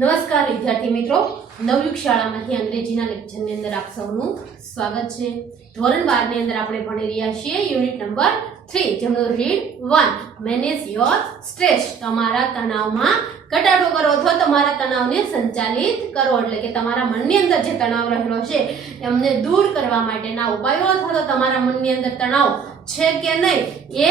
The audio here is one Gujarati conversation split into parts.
નમસ્કાર વિદ્યાર્થી મિત્રો, નવયુગ શાળામાંથી અંગ્રેજીના લેક્ચરની અંદર આપ સૌનું સ્વાગત છે। ધોરણ 12 ની અંદર આપણે ભણી રહ્યા છીએ યુનિટ નંબર 3, જેમનો રીડ 1 મેનેજ યોર સ્ટ્રેસ। તમારા તણાવમાં ઘટાડો કરો અથવા તમારા તણાવને સંચાલિત કરો, એટલે કે તમારા મનની અંદર જે તણાવ રહેલો છે એમને દૂર કરવા માટેના ઉપાયો અથવા તો તમારા મનની અંદર તણાવ છે કે નહીં એ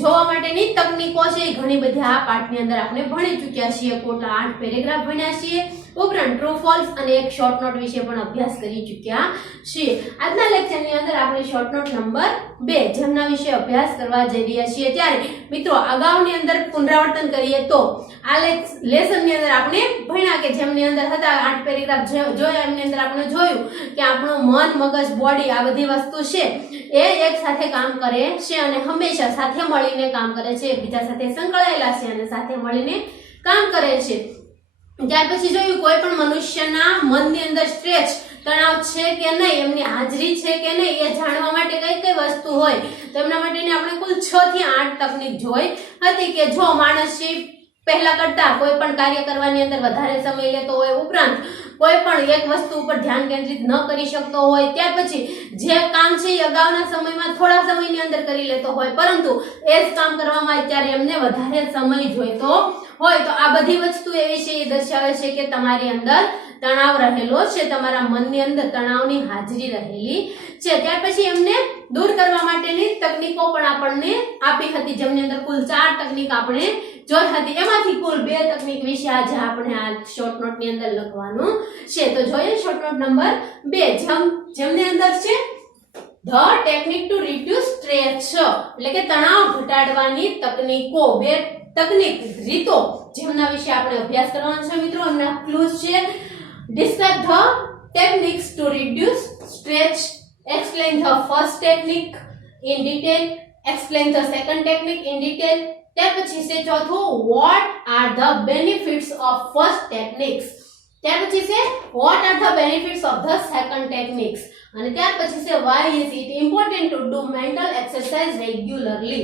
જોવા માટેની તકનીકો છે। ઘણી બધી આ પાઠની અંદર આપણે ભણી ચૂક્યા છીએ। ટોટલ 8 પેરેગ્રાફ ભણ્યા છીએ, ઉપરાંત ટ્રુ ફોલ્સ અને એક શોર્ટ નોટ વિશે પણ અભ્યાસ કરી ચૂક્યા છીએ। આજના લેક્ચરની અંદર આપણે શોર્ટ નોટ નંબર 2 જેમના વિશે અભ્યાસ કરવા જઈ રહ્યા છીએ। ત્યારે મિત્રો અગાઉની અંદર પુનરાવર્તન કરીએ તો આ લેસનની અંદર આપણે ભણ્યા કે જેમની અંદર હતા 8 પેરેગ્રાફ જોયા, એમની અંદર આપણે જોયું કે આપણું મન, મગજ, બોડી આ બધી વસ્તુ છે એ એક સાથે કામ કરે છે અને હંમેશા સાથે મળીને કામ કરે છે, એકબીજા સાથે સંકળાયેલા છે અને સાથે મળીને કામ કરે છે। ત્યાર પછી જોયું કોઈ પણ મનુષ્યના મનની અંદર સ્ટ્રેસ તણાવ છે કે નહીં, એમની હાજરી છે કે નહીં એ જાણવા માટે કઈ કઈ વસ્તુ હોય તો એમના માટેની આપણે કુલ 6 થી 8 તકનીક જોઈ હતી કે જો માણસ પહેલા કરતા કોઈ પણ કાર્ય કરવાની અંદર વધારે સમય લેતો હોય, ઉપરાંત કોઈ પણ એક વસ્તુ ઉપર ધ્યાન કેન્દ્રિત ન કરી શકતો હોય, ત્યાર પછી જે કામ છે એ અગાઉના સમયમાં થોડા સમયની અંદર કરી લેતો હોય, પરંતુ એ જ કામ કરવામાં અત્યારે એમને વધારે સમય જોઈતો હોય, તો આ બધી વસ્તુ એવી છે એ દર્શાવે છે કે તમારી અંદર તણાવ રહેલો છે, તમારા મનની અંદર તણાવની હાજરી રહેલી છે। ત્યાર પછી એમને દૂર કરવા માટેની તકનીકો પણ આપણને આપી હતી, જેમની અંદર કુલ 4 તકનીક આપણે જોઈ હતી। એમાંથી કુલ 2 તકનીક વિશે આજે આપણે આ શોર્ટ નોટ ની અંદર લખવાનું છે। તો જોઈએ શોર્ટ નોટ નંબર 2 જેમની અંદર છે the technique to reduce stress, એટલે કે તણાવ ઘટાડવાની તકનીકો। 2 તકનીક રીતો જેમના વિશે આપણે અભ્યાસ કરવાનો છે મિત્રો। એમના ક્લુઝ છે describe the techniques to reduce stress, explain the first technique in detail, explain the second technique in detail। ત્યાર પછી છે ચોથું what are the benefits of first techniques, ત્યાર પછી છે what are the benefits of the second techniques, અને ત્યાર પછી છે why is it important to do mental exercise regularly।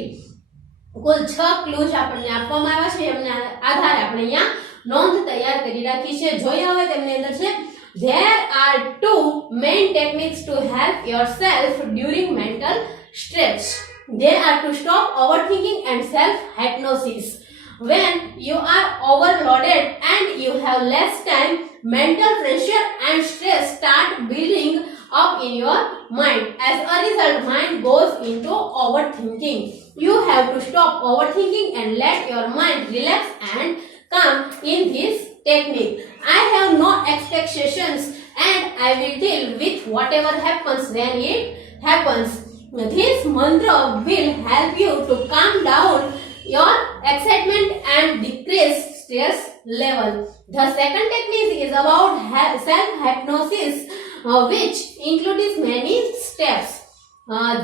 Cool 6 clues આપણને આપવામાં આવ્યા છે, એમના આધારે આપણે અહીંયા નોંધ તૈયાર કરી રાખી છે। જોઈએ હવે તેમની અંદર છે there are 2 main techniques to help yourself during mental stress. They are to stop overthinking and self hypnosis. When you are overloaded and you have less time, mental pressure and stress start building up in your mind. As a result, mind goes into overthinking. You have to stop overthinking and let your mind relax and calm in this technique. I have no expectations and I will deal with whatever happens when it happens. This mantra will help you to calm down your excitement and decrease stress level. The second technique is about self-hypnosis, which includes many steps.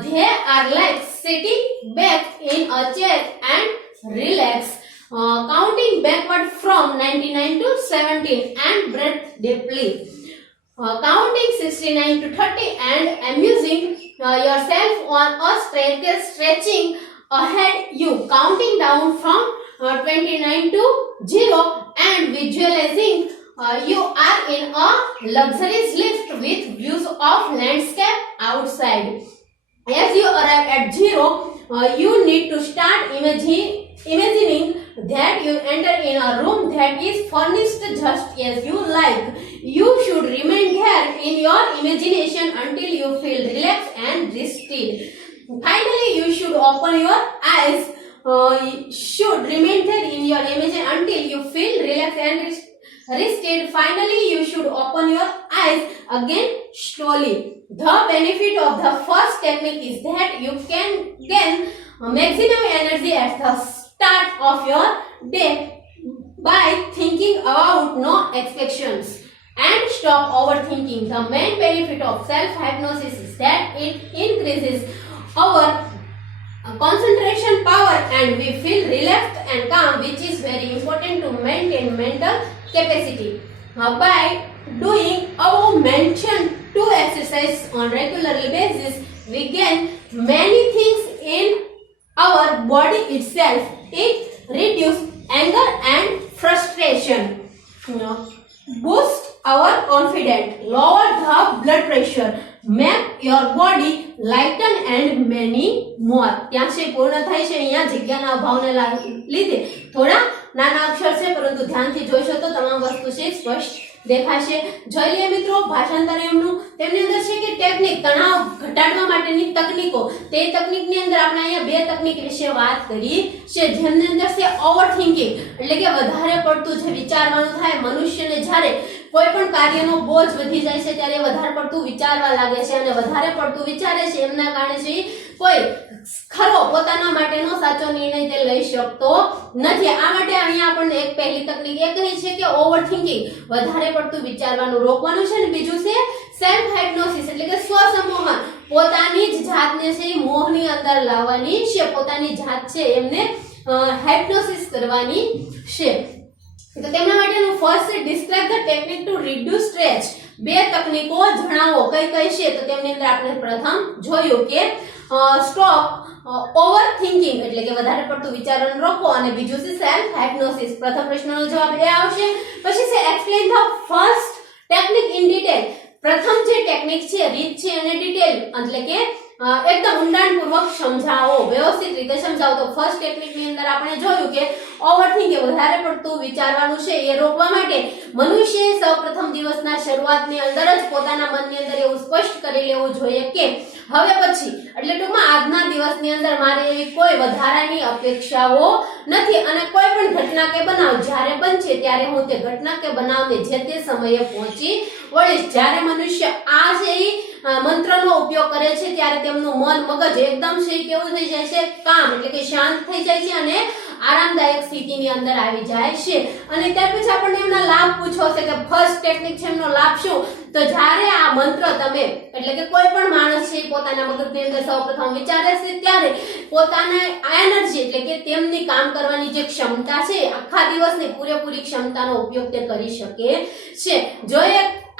They are like sitting back in a chair and relax, counting backward from 99 to 17 and breathe deeply, counting 69 to 30 and amusing yourself on a staircase, stretching ahead you, counting down from 29 to 0 and visualizing you are in a luxurious lift with views of landscape outside. As you arrive at 0, you need to start imagining that you enter in a room that is furnished just as you like. You should remain there in your imagination until you feel relaxed and rested. Finally, you should open your eyes. Should remain there in your imagination until you feel relaxed and rested. Finally, you should open your eyes again slowly. The benefit of the first technique is that you can gain maximum energy at the start of your day by thinking about no expectations and stop overthinking. The main benefit of self-hypnosis is that it increases our concentration power and we feel relaxed and calm, which is very important to maintain mental capacity. By doing above mentioned 2 exercises on regular basis, we gain many things in our body itself. It reduces anger and frustration. And many મોર. ત્યાં છે પૂર્ણ થાય છે. અહીંયા જગ્યાના અભાવને લીધે થોડા નાના અક્ષર છે, પરંતુ ધ્યાનથી જોઈશો તો તમામ વસ્તુ છે સ્પષ્ટ દેખાશે. જોઈ લઈએ મિત્રો ભાષાંતર એમનું. તેમની અંદર છે કે ટેકનિક, તણાવ ઘટાડવા માટેની તકનીકો. તે તકનીકની અંદર આપણે અહીંયા બે તકનીક વિશે વાત કરી છે, જેમની અંદર છે ઓવર થિંકિંગ, એટલે કે વધારે પડતું જે વિચારવાનું થાય. મનુષ્યને જ્યારે કોઈ પણ કાર્યનો બોજ વધી જાય છે ત્યારે વધારે પડતું વિચારવા લાગે છે, અને વધારે પડતું વિચારે છે એમના કારણે છે કોઈ ખરો પોતાના માટેનો સાચો નિર્ણય તે લઈ શકતો નથી. આ માટે અહીંયા આપણને એક પહેલી તકનીક એ કહી છે કે ઓવર થિંકિંગ, વધારે પડતું વિચારવાનું રોકવાનું છે. અને બીજું છે સેલ્ફ હાઇપ્નોસિસ, એટલે કે સ્વસંમોહન, પોતાની જ જાતને છે મોહની અંદર લાવવાની છે. પોતાની જાત છે એમને હાઇપ્નોસિસ કરવાની છે. તો તેમના માટેનું ફર્સ્ટ છે describe the technique to reduce stress. બે તકનીકો જણાવો કઈ કઈ છે. તો તેમની અંદર આપણે પ્રથમ જોયું કે સ્ટોપ ઓવર થિંકિંગ, એટલે કે વધારે પડતું વિચારવાનું રોકો, અને બીજું છે સેલ્ફ હાઇપ્નોસિસ. પ્રથમ પ્રશ્નનો જવાબ એ આવશે. પછી છે explain the first technique in detail. પ્રથમ જે ટેકનિક છે, રીત છે એને ડિટેલ, એટલે કે એકદમ ઊંડાણપૂર્વક સમજાવો, વ્યવસ્થિત રીતે સમજાવો. તો ફર્સ્ટ ટેકનિકની અંદર આપણે જોયું કે ઓવરથિંકિંગ, વધારે પડતું વિચારવાનું છે એ રોકવા માટે મનુષ્યએ સૌપ્રથમ દિવસના શરૂઆતની અંદર જ પોતાના મનની અંદર એવું સ્પષ્ટ કરી લેવું જોઈએ કે હવે પછી, એટલે ટૂંકમાં આજના દિવસની અંદર મારે એવી કોઈ વધારાની અપેક્ષાઓ નથી, અને કોઈ પણ ઘટના કે બનાવ જ્યારે બનશે ત્યારે હું તે ઘટના કે બનાવને જે તે સમયે પહોંચી વળીશ. જ્યારે મનુષ્ય આ છે મંત્રનો ઉપયોગ કરે છે ત્યારે તેમનું મન મગજ એકદમ છે કેવું થઈ જાય છે, કામ, એટલે કે શાંત થઈ જાય છે અને આરામદાયક સ્થિતિની અંદર આવી જાય છે. અને ત્યાર પછી આપણને એમના લાભ પૂછવો છે કે ફર્સ્ટ ટેકનિક છે એમનો લાભ શું. તો જ્યારે આ મંત્ર તમે, એટલે કે કોઈ પણ માણસ છે પોતાના મગજની અંદર સૌપ્રથમ વિચારે છે ત્યારે પોતાના એનર્જી, એટલે કે તેમની કામ કરવાની જે ક્ષમતા છે, આખા દિવસની પૂરેપૂરી ક્ષમતાનો ઉપયોગ તે કરી શકે છે. જો એ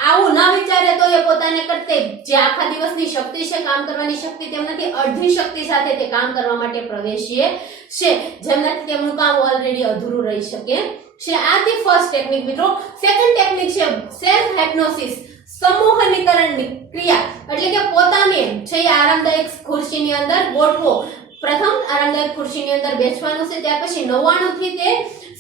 આવું ના વિચારે તો એ પોતાને કરતે જે આખા દિવસની શક્તિ છે, કામ કરવાની શક્તિ, તેમનાથી અડધી શક્તિ સાથે તે કામ કરવા માટે પ્રવેશીએ છે, જેમનાથી તેમનું કામ ઓલરેડી અધૂરું રહી શકે છે. આ ધી ફર્સ્ટ ટેકનિક મિત્રો. સેકન્ડ ટેકનિક છે સેલ્ફ હાઇપ્નોસિસ, સમૂહનીકરણની ક્રિયા, એટલે કે પોતાને છે આરામદાયક ખુરશીની અંદર ગોઠવો. પ્રથમ આરામદાયક ખુરશીની અંદર બેસવાનું છે, ત્યાર પછી 99 થી તે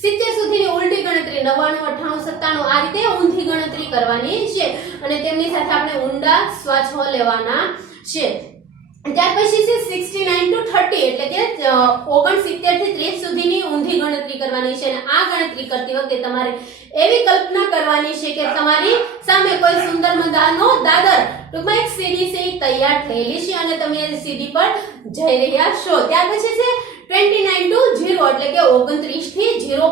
70 સુધીની ઉલટી ગણતરી, 99, 98, 97 આ રીતે ઊંધી ગણતરી કરવાની છે. અને તેમની સાથે આપણે ઊંડા શ્વાસો લેવાના છે. ત્યાર પછી છે 69 to 30, એટલે કે 69 થી 30 સુધીની ઊંધી ગણતરી કરવાની છે. અને આ ગણતરી કરતી વખતે તમારે એવી કલ્પના કરવાની છે કે તમારી સામે કોઈ સુંદર મજાનો દાદર, ટૂંકમાં એક સીડી છે તૈયાર થયેલી છે અને તમે એ સીડી પર જઈ રહ્યા છો. ત્યાર પછી છે 29 to 0, એટલે કે 29 થી 0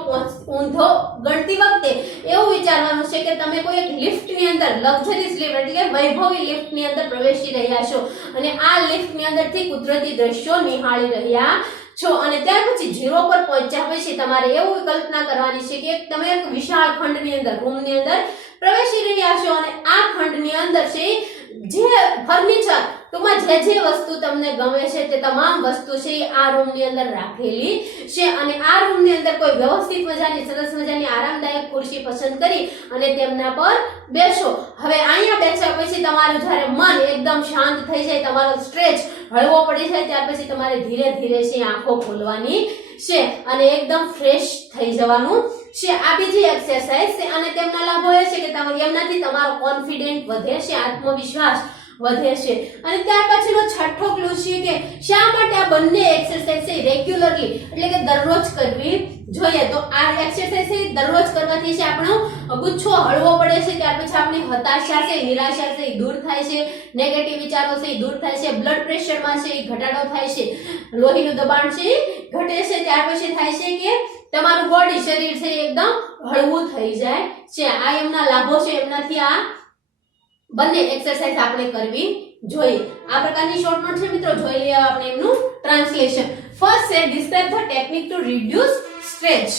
ઊંધો ગણતી વખતે એવું વિચારવાનું છે કે તમે કોઈ એક લિફ્ટની અંદર, લક્ઝરીઝ લિફ્ટ, એટલે કે વૈભવી લિફ્ટની અંદર પ્રવેશી રહ્યા છો અને આ લિફ્ટની અંદરથી કુદરતી દ્રશ્યો નિહાળી રહ્યા છો. અને ત્યાર પછી 0 પર પહોંચ્યા પછી તમારે એવું કલ્પના કરવાની છે કે તમે એક વિશાળ ખંડની અંદર, રૂમની અંદર પ્રવેશી રહ્યા છો અને આ ખંડની અંદર છે જે ફર્નિચર, ટૂંકમાં જે વસ્તુ તમને ગમે છે તે તમામ વસ્તુ છે આ રૂમની અંદર રાખેલી છે. અને આ રૂમની અંદર કોઈ વ્યવસ્થિત મજાની, સરસ મજાની આરામદાયક ખુરશી પસંદ કરી અને તેમના પર બેસો. હવે અહીંયા બેસ્યા પછી તમારું જ્યારે મન એકદમ શાંત થઈ જાય, તમારો સ્ટ્રેચ હળવો પડી જાય, ત્યાર પછી તમારે ધીરે ધીરે છે આંખો ખોલવાની છે અને એકદમ ફ્રેશ થઈ જવાનું છે. આ બીજી એક્સરસાઇઝ છે અને તેમના લાભો એ છે કે એમનાથી તમારો કોન્ફિડન્ટ વધે છે, આત્મવિશ્વાસ વધે છે. અને ત્યાર પછીનો છઠ્ઠો ક્લુ છે કે શા માટે આ બંને એક્સરસાઇઝ છે રેગ્યુલરલી, એટલે કે દરરોજ કરવી જોઈએ. તો આ એક્સરસાઇઝ છે દરરોજ કરવાથી છે આપણો ગુચ્છો હળવો પડે છે. ત્યાર પછી આપણી હતાશા છે, નિરાશા છે એ દૂર થાય છે, નેગેટિવ વિચારો છે એ દૂર થાય છે, બ્લડ પ્રેશરમાં છે એ ઘટાડો થાય છે, લોહીનું દબાણ છે એ ઘટે છે. ત્યાર પછી થાય છે કે તમારું બોડી, શરીર છે એકદમ હળવું થઈ જાય છે. આ એમના લાભો છે, એમનાથી આ બંને એક્સરસાઇઝ આપણે કરવી જોઈએ. આ પ્રકારની શોર્ટ નોટ છે મિત્રો. જોઈ લઈએ આપણે એમનું ટ્રાન્સલેશન. ફર્સ્ટ છે describe the technique to reduce stress.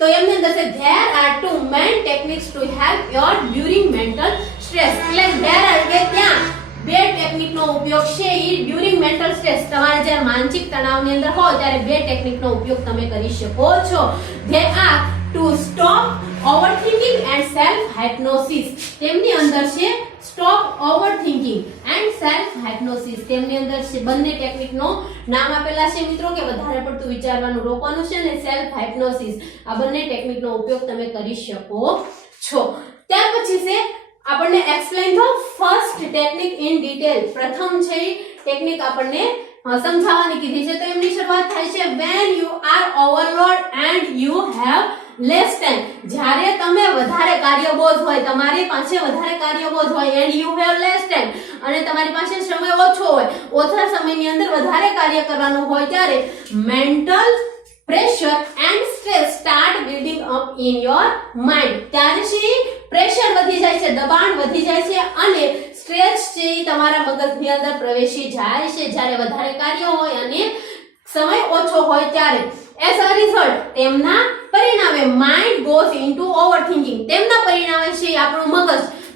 તો એમની અંદર છે there are two main techniques to help your during mental stress. એટલે there are કે ત્યાં બે ટેકનિકનો ઉપયોગ છે એ ડ્યુરિંગ મેન્ટલ સ્ટ્રેસ, તમારે જ્યારે માનસિક તણાવની અંદર હો ત્યારે બે ટેકનિકનો ઉપયોગ તમે કરી શકો છો. there are to stop overthinking and self hypnosis. તેમની અંદર છે stop over thinking and self hypnosis. તેમની અંદર બંને ટેકનિકનો નામ આપેલા છે મિત્રો કે વધારે પડતું વિચારવાનું રોકવાનું છે અને સેલ્ફ હાઇપ્નોસિસ. આ બંને ટેકનિકનો ઉપયોગ તમે કરી શકો છો. ત્યાર પછી છે આપણને explain the first technique in detail. પ્રથમ છે ટેકનિક આપણને સમજાવવાની કીધી છે. તો એમની શરૂઆત થાય છે when you are overloaded and you have less time. જ્યારે તમે વધારે કાર્યબોજ હોય, તમારી પાસે વધારે કાર્યબોજ હોય and you have less time અને તમારી પાસે સમય ઓછો હોય, ઓછા સમયની અંદર વધારે કાર્ય કરવાનું હોય ત્યારે mental pressure and stress start building up in your mind. ત્યારે છે પ્રેશર વધી જાય છે, દબાણ વધી જાય છે અને સ્ટ્રેસ છે તમારા મગજની અંદર પ્રવેશી જાય છે જ્યારે વધારે કાર્ય હોય અને સમય ઓછો હોય ત્યારે. એઝ અ રિઝલ્ટ તેમના પરિણામે માઇન્ડ ગોઝ ઇનટુ ઓવરથિંકિંગ. તેમના પરિણામે છે આપણું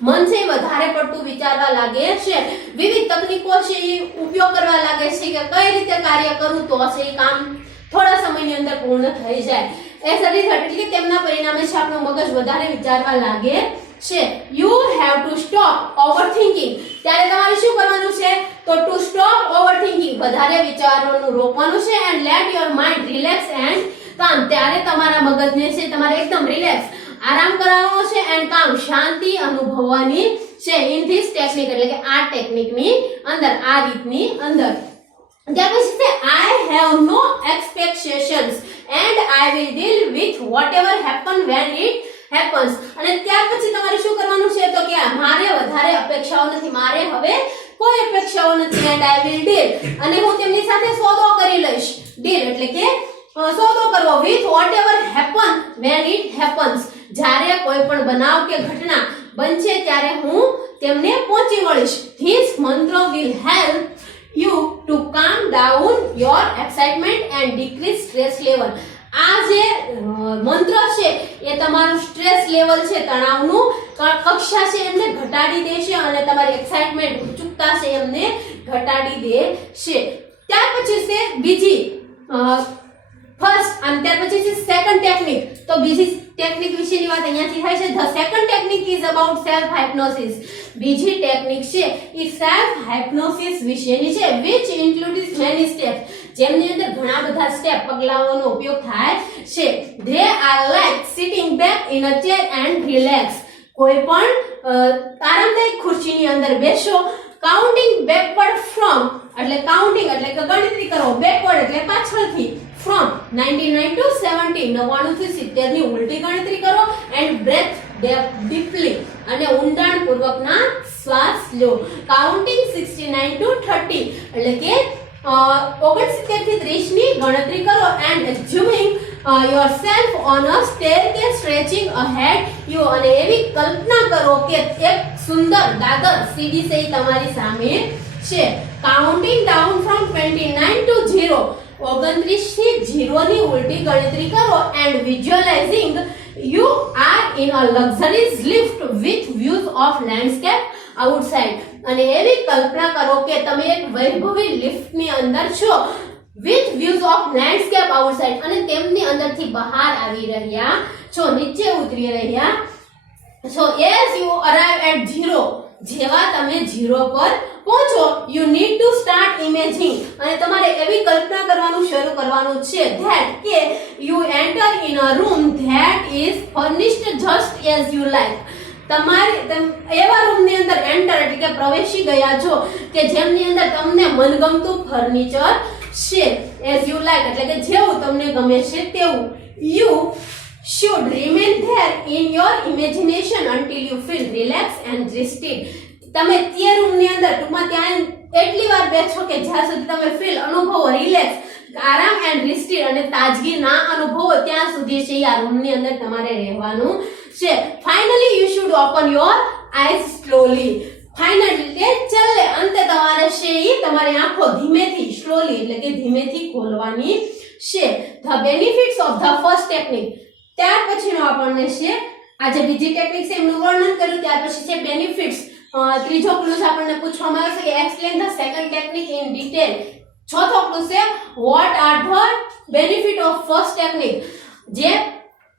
મન છે વધારે પડતું વિચારવા લાગે છે, વિવિધ તકનીકો છે એ ઉપયોગ કરવા લાગે છે કે કઈ રીતે કાર્ય કરું તો છે એ કામ થોડા સમયની અંદર પૂર્ણ થઈ જાય. એઝ અ રિઝલ્ટ એટલે કે તેમના પરિણામે છે આપણું મગજ વધારે વિચારવા લાગે છે. You have to stop overthinking. ત્યારે તમારે શું કરવાનું છે? તો ટુ સ્ટોપ ઓવરથિંકિંગ, વધારે વિચારવાનું રોકવાનું છે and let your mind relax and કામ. ત્યારે તમારા મગજને છે તમારે એકદમ રિલેક્સ આરામ કરાવવાનો છે એન્ડ કામ, શાંતિ અનુભવવાની છે ઇન ધીસ ટેકનિક. એટલે કે આ ટેકનિકની અંદર, આ રીતની અંદર. ત્યાર પછી છે I have no expectations and I will deal with whatever happen when it happens. અને ત્યાર પછી તમારે શું કરવાનું છે? તો કે મારે વધારે અપેક્ષાઓ નથી, મારે હવે કોઈ અપેક્ષાઓ નથી and I will deal અને હું તેમની સાથે સોદો કરી લઈશ. deal એટલે કે સોદો કરવો with whatever happen when it happens. જ્યારે કોઈ પણ બનાવ કે ઘટના બનશે ત્યારે હું તેમને પહોંચી વળીશ. This mantra will help you to calm down your excitement and decrease stress level. આ જે મંત્ર છે એ તમારું સ્ટ્રેસ લેવલ છે, તણાવનું કક્ષા છે એમને ઘટાડી દેશે અને તમારી એક્સાઇટમેન્ટ, ઉત્સુકતા છે એમને ઘટાડી દેશે. ત્યાર પછી છે બીજી ફર્સ્ટ અને ત્યાર પછી છે સેકન્ડ ટેકનિક. તો બીજી ટેકનિક વિશેની વાત અહીંયાથી થાય છે. The second technique is about self hypnosis. બીજી ટેકનિક છે એ સેલ્ફ હાઇપ્નોસિસ વિશેની છે which includes many steps. જેમની અંદર ઘણા બધા સ્ટેપ, પગલાઓનો ઉપયોગ થાય છે. they are like sitting back in a chair and relax. કોઈ પણ આરામદાયક ખુરશીની અંદર બેસો. કાઉન્ટિંગ બેકવર્ડ ફ્રોમ એટલે કાઉન્ટિંગ એટલે કે ગણતરી કરો, બેકવર્ડ એટલે પાછળથી, ફ્રોમ 99 to 70 99 થી 70 ની ઉલટી ગણતરી કરો એન્ડ બ્રેથ ડીપલી અને ઊંડાણપૂર્વકના શ્વાસ લો. કાઉન્ટિંગ 69 to 30 એટલે કે 69 થી 30 ની ગણતરી કરો and assuming yourself on a staircase stretching ahead you. અને એવી કલ્પના કરો કે એક સુંદર દાદર સીડી છે તમારી સામે છે. કાઉન્ટિંગ ડાઉન ફ્રોમ 29 to 0 29 થી 0 ની ઉલટી ગણતરી કરો and વિઝ્યુઅલાઇઝિંગ you are in a luxurious lift with views of landscape outside. અને એવી કલ્પના કરો કે તમે એક વૈભવી લિફ્ટની અંદર છો with views of landscape outside અને તેમની અંદરથી બહાર આવી રહ્યા છો, નીચે ઉતરી રહ્યા છો. as you arrive at 0 જેવા તમે 0 પર પહોંચો you need to start imagining અને તમારે એવી કલ્પના કરવાનું શરૂ કરવાનું છે that કે you enter in a room that is furnished just as you like. તમારે એવા રૂમની અંદર એન્ટર એટલે કે પ્રવેશી ગયા છો કે જેમની અંદર તમને મનગમતું ફર્નિચર છે. as you like એટલે કે જેવું તમને ગમે છે તેવું. you should remain there in your imagination until you feel relaxed and rested. તમે તે રૂમની અંદર ટૂંકમાં ત્યાં એટલી વાર બેસો કે જ્યાં સુધી તમે ફીલ અનુભવો રિલેક્સ, આરામ એન્ડ રિસ્ટેડ અને તાજગી ના અનુભવો ત્યાં સુધી છે આ રૂમની અંદર તમારે રહેવાનું છે. Finally you should open your eyes slowly. Finally કે છેલ્લે અંતે તમારે છે એ તમારી આંખો ધીમેથી, સ્લોલી એટલે કે ધીમેથી ખોલવાની છે. The benefits of the first technique. ત્યાર પછીનો આપણને છે આ જે બીજી ટેકનિક છે એમનું વર્ણન કર્યું. ત્યાર પછી છે બેનિફિટ્સ. ત્રીજો ક્લુઝ આપણને પૂછવામાં આવે છે કે explain the second technique in detail. ચોથો ક્લુઝ છે what are the benefit of first technique. જે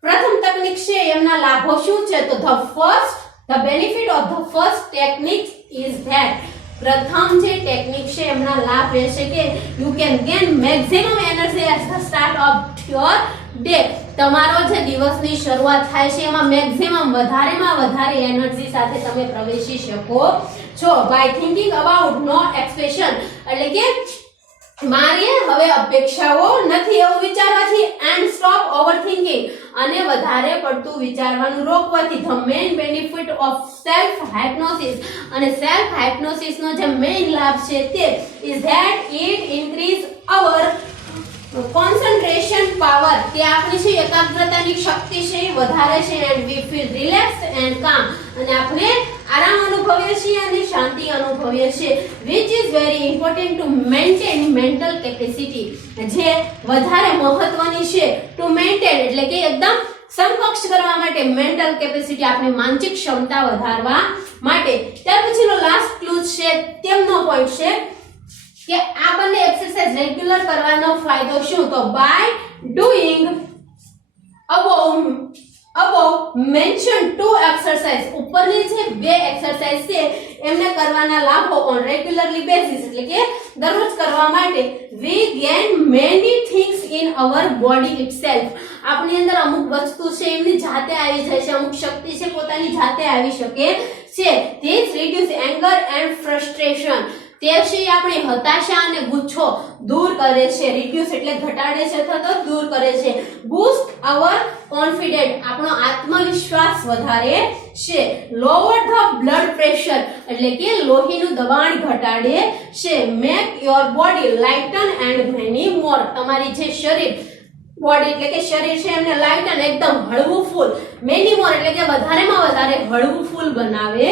પ્રથમ તકનીક છે એમના લાભો શું છે? તો the first The benefit of the first technique is that પ્રથમ જે ટેકનિક છે એમના લાભ એ છે કે you can gain maximum energy at the start of your day. તમારો જે દિવસની શરૂઆત થાય છે એમાં મેક્સિમમ વધારેમાં વધારે એનર્જી સાથે તમે પ્રવેશી શકો છો. By thinking about no expectation, એટલે કે મારે હવે અપેક્ષાઓ નથી એવું વિચારવાથી, એન્ડ સ્ટોપ ઓવરથિંકિંગ, અને વધારે પડતું વિચારવાનું રોકવાથી. The main benefit of self hypnosis, અને સેલ્ફ હાઇપ્નોસિસ નો જે મેઇન લાભ છે તે is that it increase our concentration power, કે આપણી છે એકાગ્રતાની શક્તિ છે એ વધારે છે. And we feel relaxed and calm, અને આપણે આરામ અનુભવીએ છીએ અને શાંતિ અનુભવીએ છીએ. Which is very important to maintain mental capacity, જે વધારે મહત્વની છે. ટુ મેન્ટેન એટલે કે એકદમ સમકક્ષ કરવા માટે, મેન્ટલ કેપેસિટી આપણી માનસિક ક્ષમતા વધારવા માટે. ત્યાર પછીનો લાસ્ટ ક્લુ છે, તેમનો પોઈન્ટ છે કે આ બંને એક્સરસાઇઝ રેગ્યુલર કરવાનો ફાયદો શું? તો by doing above mentioned two exercise, ઉપરની જે બે એક્સરસાઇઝ છે એમને કરવાના લાભો ઓન રેગ્યુલરલી બેસિસ, એટલે કે દરરોજ કરવા માટે, we gain many things in our body itself. આપણી અંદર અમુક વસ્તુ છે એમની જાતે આવી જાય છે, અમુક શક્તિ છે પોતાની જાતે આવી શકે છે. This reduce anger and frustration, તે છે આપણી હતાશા અને ગુસ્સો દૂર કરે છે. રિડ્યુસ એટલે ઘટાડે છે અથવા તો દૂર કરે છે. બૂસ્ટ અવર કોન્ફિડન્ટ, આપણો આત્મવિશ્વાસ વધારે છે. લોવર ધ બ્લડ પ્રેશર, એટલે કે લોહીનું દબાણ ઘટાડે છે. Make your body lighten and many more, તમારી જે શરીર બોડી એટલે કે શરીર છે એમને લાઇટ અને એકદમ હળવું ફૂલ, મેની મોર એટલે કે વધારેમાં વધારે હળવું ફૂલ બનાવે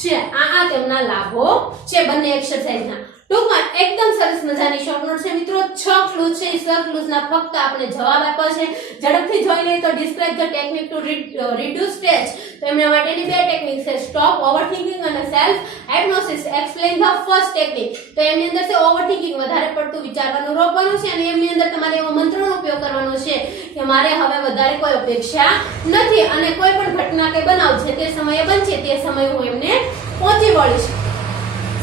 છે. આ તેમના લાભો છે બંને એક્સરસાઇઝના. ટૂંકમાં એકદમ સરસ મજાની શોર્ટ નોટ છે મિત્રો. 6 ક્લુ છે. 6 ક્લુઝના ફક્ત આપણે જવાબ આપ્યા છે. ઝડપથી જોઈ લઈએ તો describe the technique to reduce stress, તો એમના માટેની બે ટેકનિક છે, સ્ટોપ ઓવરથિંકિંગ અને self hypnosis. Explain the first technique, તો એમની અંદર છે ઓવરથિંકિંગ, વધારે પડતું વિચારવાનું રોકવાનું છે, અને એમની અંદર તમારે એવો મંત્રનો ઉપયોગ કરવાનો છે કે મારે હવે વધારે કોઈ અપેક્ષા નથી, અને કોઈ પણ ઘટના કે બનાવ છે તે સમયે બનશે તે સમયે હું એમને પહોંચી વળીશ.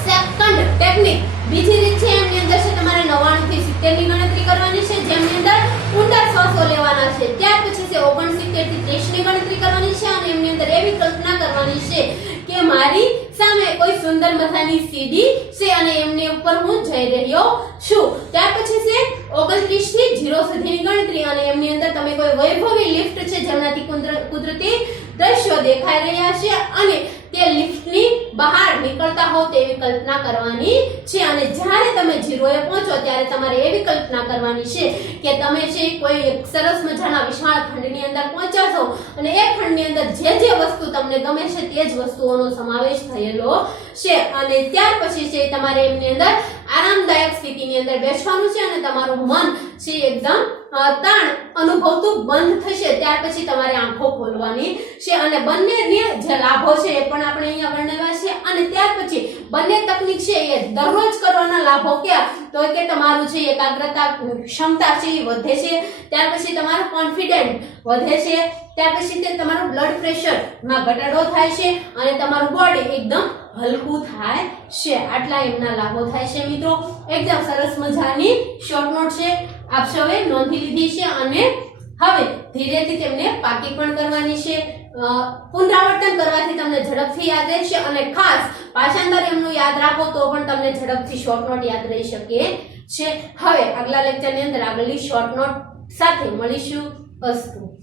સેકન્ડ ટેકનિક, બીજી રીત છે એમની અંદર છે તમારે 99 થી 70 ની ગણતરી કરવાની છે, જેમની અંદર ઊંડા શ્વાસો લેવાના છે. ત્યાર પછી છે 69 થી 30 ની ગણતરી કરવાની છે, અને એમની અંદર એવી કલ્પના કરવાની છે કે મારી સામે કોઈ સુંદર મજાની સીડી છે અને એમની ઉપર હું જઈ રહ્યો છું. ત્યાર પછી છે 29 થી 0 સુધીની ગણતરી, અને એમની અંદર તમે કોઈ વૈભવી લિફ્ટ છે જેનાથી કુદરતી દ્રશ્યો દેખાઈ રહ્યા છે અને તે લિફ્ટની બહાર નીકળતા હો તેવી કલ્પના કરવાની છે. અને જ્યારે તમે 0 એ પહોંચો ત્યારે તમારે એવી કલ્પના કરવાની છે કે તમે છે કોઈ સરસ મજાના વિશાળ ખંડની અંદર પહોંચ્યા છો, અને એ ખંડની અંદર જે વસ્તુ તમને ગમે છે તે જ વસ્તુઓનો સમાવેશ થયેલો છે. અને ત્યાર પછી છે તમારે એમની અંદર આરામદાયક સ્થિતિની અંદર બેસવાનું છે, અને તમારું મન છે એકદમ તાણ અનુભવતું બંધ થશે. ત્યાર પછી તમારે આંખો ખોલવાની છે, અને બંનેની જે લાભો છે એ પણ આપણે અહીંયા વર્ણવ્યા છે. અને ત્યાર પછી બંને તકનીક છે એ દરરોજ કરવાના લાભો કયા? તો કે તમારું છે એકાગ્રતા ક્ષમતા છે એ વધે છે. ત્યાર પછી તમારો કોન્ફિડન્ટ વધે છે. ત્યાર પછી તે તમારું બ્લડ પ્રેશર માં ઘટાડો થાય છે, અને તમારું બોડી એકદમ હલકું થાય છે. આટલા એમના લાભો થાય છે મિત્રો. એકદમ સરસ મજાની શોર્ટ નોટ છે, આપ સૌએ નોંધી લીધી છે, અને હવે ધીરેથી તેમને પાકી પણ કરવાની છે. પુનરાવર્તન કરવાથી તમને ઝડપથી યાદ રહેશે, અને ખાસ પાછાંદર એમનું યાદ રાખો તો પણ તમને ઝડપથી શોર્ટ નોટ યાદ રહી શકે છે. હવે આગલા લેક્ચરની અંદર આગળની શોર્ટ નોટ સાથે મળીશું. અસ્તુ.